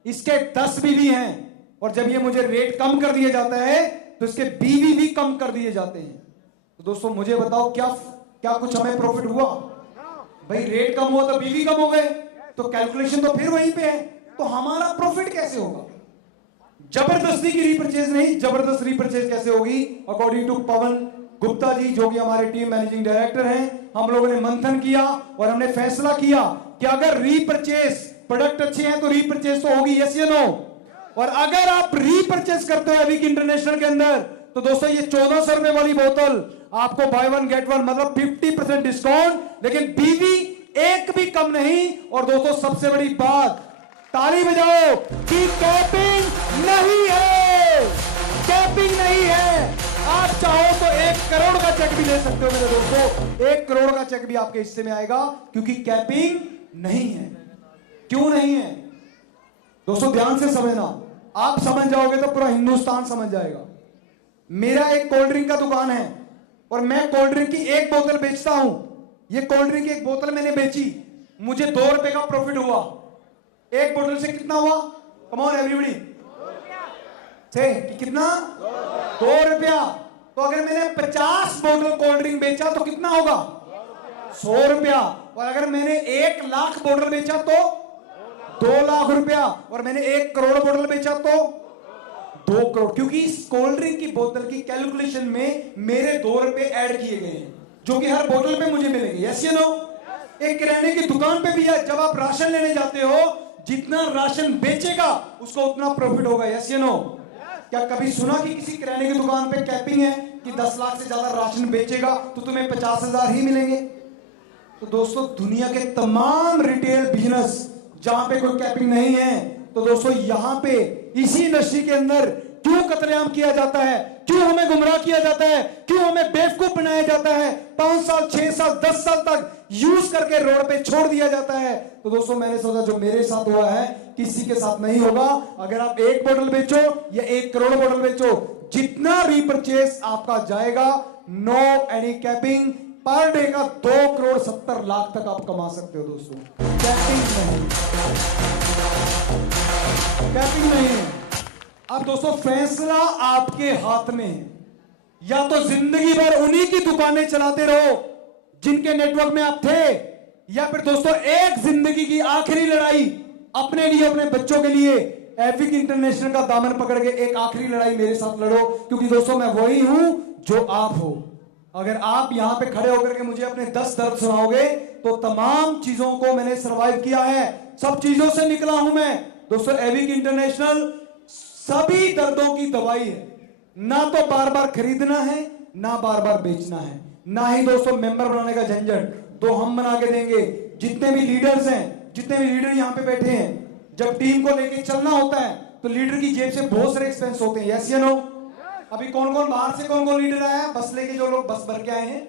इसके 10 बीवी हैं, और जब ये मुझे रेट कम कर दिया जाता है तो इसके बीवी भी कम कर दिए जाते हैं। तो दोस्तों मुझे बताओ क्या क्या कुछ हमें प्रॉफिट हुआ? भाई रेट कम हुआ तो बीवी कम हो गए, तो कैलकुलेशन तो फिर वहीं पे है, तो हमारा प्रॉफिट कैसे होगा? जबरदस्ती की रीपरचेज नहीं, जबरदस्त रीपरचेज कैसे होगी? अकॉर्डिंग टू पवन गुप्ता जी जो कि हमारे टीम मैनेजिंग डायरेक्टर हैं, हम लोगों ने मंथन किया और हमने फैसला किया कि अगर रीपरचेज प्रोडक्ट अच्छे हैं तो रीपरचेज तो होगी, यस या नो? और अगर आप रीपरचेज करते हो एविक इंटरनेशनल के अंदर तो दोस्तों ये 1400 रुपए वाली बोतल आपको बाय वन गेट वन मतलब 50% डिस्काउंट, लेकिन बीवी एक भी कम नहीं। और दोस्तों सबसे बड़ी बात, ताली बजाओ कि कैपिंग नहीं है, कैपिंग नहीं है। आप चाहो तो 1 करोड़ का चेक भी ले सकते हो मेरे दोस्तों, 1 करोड़ का चेक भी आपके हिस्से में आएगा, क्योंकि कैपिंग नहीं है। क्यों नहीं है दोस्तों? ध्यान से समझना, आप समझ जाओगे तो पूरा हिंदुस्तान समझ जाएगा। मेरा एक कोल्ड ड्रिंक का दुकान है और मैं कोल्ड ड्रिंक की 1 बोतल बेचता हूं। ये कोल्ड ड्रिंक की 1 बोतल मैंने बेची, मुझे 2 रुपए का प्रॉफिट हुआ। 1 बोतल से कितना हुआ? कम ऑन एवरीबॉडी, से कितना? 2 रुपया। तो अगर मैंने 50 बोतल कोल्ड ड्रिंक बेचा तो कितना होगा? 100 रुपया। और अगर मैंने 1 लाख बोतल बेचा तो 2 लाख रुपया। और मैंने 1 करोड़ बोतल बेचा तो 2 करोड़। क्योंकि इस कोल्ड ड्रिंक की बोतल की कैलकुलेशन में मेरे 2 रुपए ऐड किए गए हैं, जो कि हर बोतल पे मुझे मिलेंगे, यस या नो? एक किराने की दुकान पे भी है, जब आप राशन लेने जाते हो जितना राशन बेचेगा उसको उतना प्रॉफिट होगा, यस या नो? क्या कभी सुना कि किसी किराने की दुकान पे कैपिंग है कि 10 लाख से ज्यादा राशन बेचेगा तो तुम्हें 50,000 ही मिलेंगे? तो दोस्तों दुनिया के तमाम रिटेल बिजनेस जहां पे कोई कैपिंग नहीं है, तो दोस्तों यहां पे इसी इंडस्ट्री के अंदर क्यों कतलेआम किया जाता है, क्यों हमें गुमराह किया जाता है, क्यों हमें बेवकूफ बनाया जाता है, 5 साल 6 साल 10 साल तक यूज करके रोड पे छोड़ दिया जाता है। तो दोस्तों मैंने सोचा जो मेरे साथ हुआ है किसी के साथ नहीं होगा। अगर आप 1 बोतल बेचो या 1 करोड़ बोतल बेचो, जितना रीपरचेस आपका जाएगा, no any capping, per day का 2 करोड़ 70 लाख तक आप कमा सकते हो दोस्तों। कैपिंग नहीं, कैपिंग नहीं है। अब दोस्तों फैसला आपके हाथ में है, या तो जिंदगी भर उन्हीं की दुकानें चलाते रहो जिनके नेटवर्क में आप थे, या फिर दोस्तों एक जिंदगी की आखिरी लड़ाई अपने लिए, अपने बच्चों के लिए एविक इंटरनेशनल का दामन पकड़ के एक आखिरी लड़ाई मेरे साथ लड़ो, क्योंकि दोस्तों मैं वही हूं जो आप हो। अगर आप यहां पे खड़े होकर के मुझे अपने 10 दर्द सुनाओगे तो तमाम चीजों को मैंने सरवाइव किया है, सब चीजों से निकला हूं मैं दोस्तों। एविक इंटरनेशनल सभी दर्दों की दवाई है, ना तो बार बार खरीदना है, ना बार बार बेचना है, ना ही दोस्तों मेंबर बनाने का झंझट, तो हम बना के देंगे। जितने भी लीडर्स हैं, जितने भी लीडर यहाँ पे बैठे हैं, जब टीम को लेके चलना होता है तो लीडर की जेब से बहुत सारे एक्सपेंस होते हैं, यस या नो? अभी कौन कौन बाहर से कौन कौन लीडर आया है? बस लेके जो लोग बस भर के आए हैं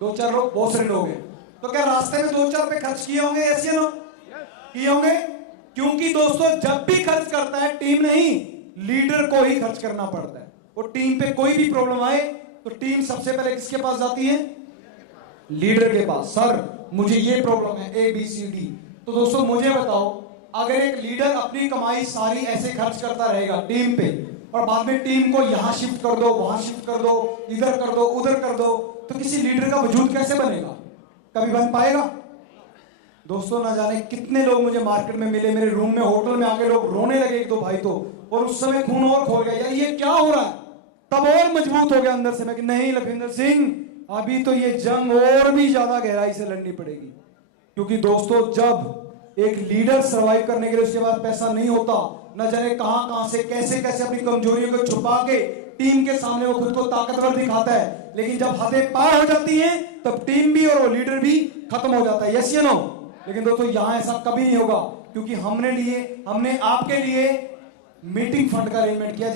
2-4 लोग, बहुत सारे लोग हैं, तो क्या रास्ते में 2-4 रुपए खर्च किए होंगे, यस या नो? किए होंगे, क्योंकि दोस्तों जब भी खर्च करता है टीम नहीं, लीडर को ही खर्च करना पड़ता है। वो टीम पे कोई भी प्रॉब्लम आए तो टीम सबसे पहले किसके पास जाती है? लीडर के पास। सर मुझे ये प्रॉब्लम है ABCD। तो दोस्तों मुझे बताओ, अगर एक लीडर अपनी कमाई सारी ऐसे खर्च करता रहेगा टीम पे, और बाद में टीम को यहां शिफ्ट कर दो, वहां शिफ्ट कर दो, इधर कर दो, उधर कर दो, तो किसी लीडर का वजूद कैसे बनेगा? कभी बन पाएगा? दोस्तों ना जाने कितने लोग मुझे मार्केट में मिले, मेरे रूम में, होटल में आके लोग रोने लगे 1-2 भाई तो, और उस समय खून और खोल गया, यार ये क्या हो रहा है। तब और मजबूत हो गया अंदर से मैं कि नहीं लखविंदर सिंह, अभी तो ये जंग और भी ज्यादा गहराई से लड़नी पड़ेगी। क्योंकि दोस्तों जब एक लीडर सर्वाइव करने के लिए उसके बाद पैसा नहीं होता, न जाने कहां कहां से कैसे कैसे अपनी कमजोरियों को छुपा के टीम के सामने वो खुद को ताकतवर दिखाता है, लेकिन जब हदें पार हो जाती हैं तब टीम भी और वो लीडर भी खत्म हो जाता है, यस या नो? लेकिन दोस्तों यहां ऐसा कभी नहीं होगा, क्योंकि हमने आपके लिए मीटिंग फंड का अरेंजमेंट किया।